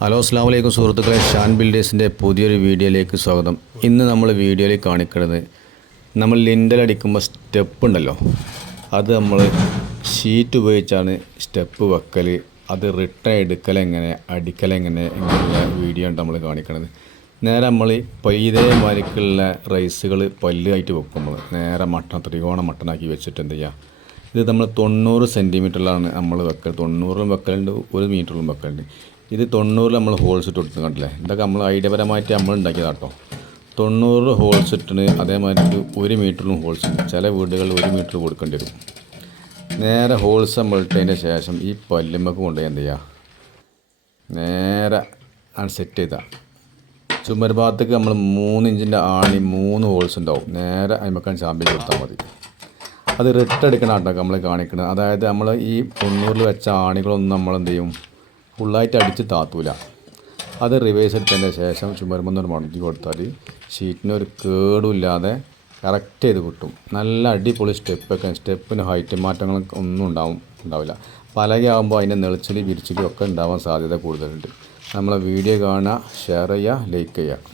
Hello അസ്സലാമു അലൈക്കും സുഹൃത്തുക്കളെ, ഷാൻ ബിൽഡേഴ്സിൻ്റെ പുതിയൊരു വീഡിയോയിലേക്ക് സ്വാഗതം. ഇന്ന് നമ്മൾ വീഡിയോയിൽ കാണിക്കുന്നത് നമ്മൾ ലിൻഡൽ അടിക്കുമ്പോൾ സ്റ്റെപ്പ് ഉണ്ടല്ലോ, അത് നമ്മൾ ഷീറ്റ് ഉപയോഗിച്ചാണ് സ്റ്റെപ്പ് വെക്കൽ, അത് റിട്ടേൺ എടുക്കലെങ്ങനെ അടിക്കലെങ്ങനെ എന്നുള്ള വീഡിയോ ആണ് നമ്മൾ കാണിക്കുന്നത്. നേരെ നമ്മൾ ഇതേമാതിരിക്കുള്ള റൈസുകൾ പല്ലുമായിട്ട് വെക്കും. നമ്മൾ നേരെ ത്രികോണ മട്ടനാക്കി വെച്ചിട്ട് എന്ത് ചെയ്യുക, ഇത് നമ്മൾ 90 സെൻറ്റിമീറ്ററിലാണ് നമ്മൾ വെക്കൽ. 90 വെക്കലുണ്ട്, 1 മീറ്ററിലും വെക്കലുണ്ട്. ഇത് 90 നമ്മൾ ഹോൾസ് ഇട്ട് കൊടുത്ത് കണ്ടില്ലേ. ഇതൊക്കെ നമ്മൾ ഐഡിയപരമായിട്ട് നമ്മൾ ഉണ്ടാക്കിയതാണ് കേട്ടോ. 90 ഹോൾസ് ഇട്ടിന്, അതേമാതിരി 1 മീറ്ററിലും ഹോൾസ് ഉണ്ട്. ചില വീടുകളിൽ 1 മീറ്റർ കൊടുക്കേണ്ടി വരും. നേരെ ഹോൾസ് നമ്മൾ ഇട്ടതിൻ്റെ ശേഷം ഈ പല്ലുമ്മക്ക് കൊണ്ടുപോയി എന്ത് ചെയ്യുക, നേരെ സെറ്റ് ചെയ്താൽ ചുമർ ഭാഗത്തേക്ക് നമ്മൾ 3 ഇഞ്ചിൻ്റെ ആണി 3 ഹോൾസ് ഉണ്ടാവും. നേരെ അതിമക്കാൻ ചാമ്പി കൊടുത്താൽ മതി. അത് റിട്ടെടുക്കണം കേട്ടോ നമ്മൾ കാണിക്കുന്നത്. അതായത് നമ്മൾ ഈ 90 വെച്ച ആണികളൊന്നും നമ്മൾ എന്ത് ചെയ്യും, ഫുള്ളായിട്ട് അടിച്ച് താത്തൂല. അത് റിവേഴ്സ് എടുത്തതിൻ്റെ ശേഷം ചുമരുമെന്നൊരു മടക്കി കൊടുത്താൽ ഷീറ്റിനൊരു കേടുമില്ലാതെ കറക്റ്റ് ചെയ്ത് കിട്ടും. നല്ല അടിപൊളി സ്റ്റെപ്പിന് ഹൈറ്റ് മാറ്റങ്ങൾ ഒന്നും ഉണ്ടാവില്ല. പലകയാകുമ്പോൾ അതിൻ്റെ നെളിച്ചിലും വിരിച്ചിലും ഒക്കെ ഉണ്ടാവാൻ സാധ്യത കൂടുതലുണ്ട്. നമ്മളെ വീഡിയോ കാണുക, ഷെയർ ചെയ്യുക, ലൈക്ക് ചെയ്യുക.